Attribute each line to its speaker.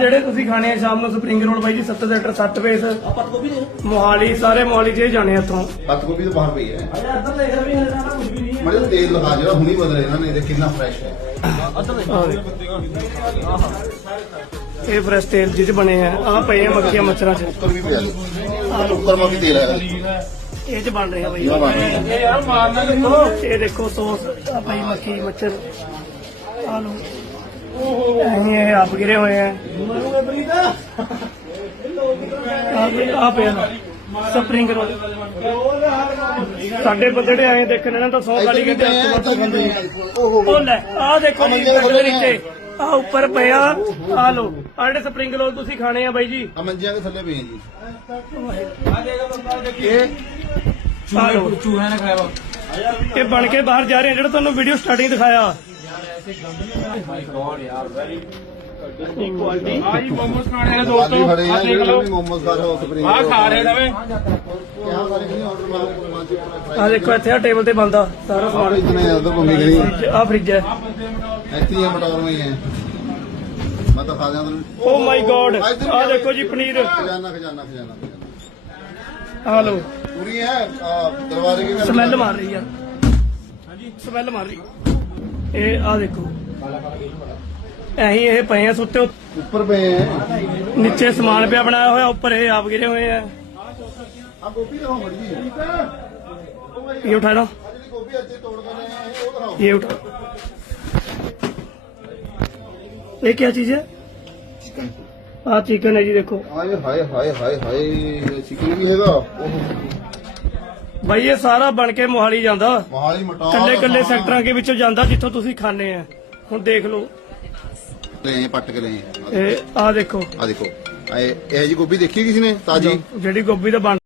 Speaker 1: ਜਿਹੜੇ ਤੁਸੀਂ ਖਾਣੇ ਆ ਸ਼ਾਮ ਨੂੰ ਸਪਰਿੰਗ ਰੋਡ ਬਾਈ ਜੀ 70 ਸੈਕਟਰ 7 ਪੇਸ ਮੋਹਾਲੀ ਸਾਰੇ ਮੋਹਾਲੀ ਜੇ ਜਾਣੇ ਇੱਥੋਂ ਪੱਤ ਗੋਭੀ ਤਾਂ ਬਾਹਰ ਪਈ ਹੈ
Speaker 2: ਮਤਲਬ ਤੇਲ ਲਗਾ ਜਿਹੜਾ ਹੁਣੀ ਬਦਲ ਇਹਨਾਂ ਨੇ ਕਿੰਨਾ ਫਰੈਸ਼
Speaker 1: ਹੈ ਇਹ ਫਰੈਸ਼ ਤੇਲ ਜਿੱਜ ਬਣੇ ਆ ਆ ਪਏ ਮੱਖੀਆਂ ਮੱਛਰਾਂ ਚ ਕਰਮੀ ਪਿਆ ਆ
Speaker 3: ਕਰਮਾ ਵੀ ਤੇਲ ਆ ਇਹ ਚ ਬਣ ਰਿਹਾ ਬਈ ਇਹ ਯਾਰ
Speaker 1: ਮਾਰਨਾ ਦੇਖੋ ਇਹ ਦੇਖੋ ਸੋਸ ਬਈ ਮੱਖੀ ਮੱਛਰ ਆਲੂ ਓਹੋ ਇਹ ਆਪ ਗਿਰੇ ਹੋਏ ਆ ਮਰੂਗੇ ਬਰੀਦਾ ਆਪ ਇਹ ਨਾ ਸਪਰਿੰਗ ਸਾਡੇ ਬੱਦੜੇ ਆਏ ਦੇਖਣੇ ਨਾ ਤਾਂ 100 ਗਾੜੀ ਕੇ ਆ ਦੇਖੋ ਬੱਦੜੇ ਆ ਉੱਪਰ ਪਿਆ ਆ ਲੋ ਅੜੇ ਸਪਰਿੰਗ ਲੋਲ ਤੁਸੀਂ ਖਾਣੇ ਆ ਬਾਈ ਜੀ ਆ ਮੰਜੀਆਂ ਦੇ ਥੱਲੇ ਪਏ ਜੀ ਆ ਦੇਖੋ ਬੰਦਾ ਦੇਖੀ ਇਹ ਬਣ ਕੇ ਬਾਹਰ ਜਾ ਰਹੇ ਜਿਹੜਾ ਤੁਹਾਨੂੰ ਵੀਡੀਓ ਸਟਾਰਟਿੰਗ ਦਿਖਾਇਆ ਯਾਰ
Speaker 3: ਯਾਰ ਐਸੇ ਵੈਰੀ ਦੇ ਦੋਸਤੋ
Speaker 1: ਆ ਦੇਖੋ ਇੱਥੇ ਆ ਟੇਬਲ ਤੇ ਬੰਦਾ ਸਾਰਾ ਸਮਾਨ ਇਤਨੇ ਆ ਤਾਂ ਭੰਗੀ ਗਈ
Speaker 2: ਆ ਫ੍ਰਿਜ ਹੈ ਇੱਥੇ ਆ ਮਟੋਰ ਮਈ ਹੈ
Speaker 1: ਮੈਂ ਤਾਂ ਖਾ ਜਾਂਦਾ ਓ ਮਾਈ ਗੋਡ ਆ ਦੇਖੋ ਜੀ ਪਨੀਰ ਖਜ਼ਾਨਾ ਖਜ਼ਾਨਾ ਖਜ਼ਾਨਾ ਹਾਲੋ ਪੂਰੀ ਹੈ ਦਰਵਾਜ਼ੇ ਕੀ ਸਮੈਲ ਮਾਰ ਰਹੀ ਆ ਹਾਂਜੀ ਸਮੈਲ ਮਾਰ ਰਹੀ ਇਹ ਆ ਦੇਖੋ ਐਹੀ ਇਹ ਪਏ ਆ ਸੁੱਤੇ ਉੱਪਰ ਪਏ ਆ ਨੀਚੇ ਸਮਾਨ ਪਿਆ ਬਣਾਇਆ ਹੋਇਆ ਉੱਪਰ ਇਹ ਆਪ ਗਿਰੇ ਹੋਏ ਆ ਆ ਗੋਪੀ ਰਹੋ ਮੜੀ ਇਹ ਉਠਾ ਲਓ ਇਹ ਉਠਾ ਇਹ ਕੀ ਚੀਜ਼ ਹੈ ਚਿਕਨ ਆ ਚਿਕਨ ਹੈ ਜੀ ਦੇਖੋ ਹਾਏ ਹਾਏ ਹਾਏ ਹਾਏ ਹਾਏ ਚਿਕਨ ਵੀ ਹੈਗਾ ਭਾਈ ਇਹ ਸਾਰਾ ਬਣ ਕੇ ਮੋਹਾਲੀ ਜਾਂਦਾ ਮੋਹਾਲੀ ਮਟਾ ਕੱਲੇ ਕੱਲੇ ਸੈਕਟਰਾਂ ਕੇ ਵਿੱਚੋਂ ਜਾਂਦਾ ਜਿੱਥੋਂ ਤੁਸੀਂ ਖਾਣੇ ਆ ਹੁਣ ਦੇਖ ਲਓ
Speaker 2: ਲੈ ਪੱਟ ਕੇ ਲੈ
Speaker 1: ਇਹ ਆ ਦੇਖੋ
Speaker 2: ਆ ਦੇਖੋ ਇਹ ਇਹ ਜੀ ਗੋਭੀ ਦੇਖੀ ਕਿਸ ਨੇ ਤਾਜੀ ਜਿਹੜੀ ਗੋਭੀ ਦਾ ਬਣ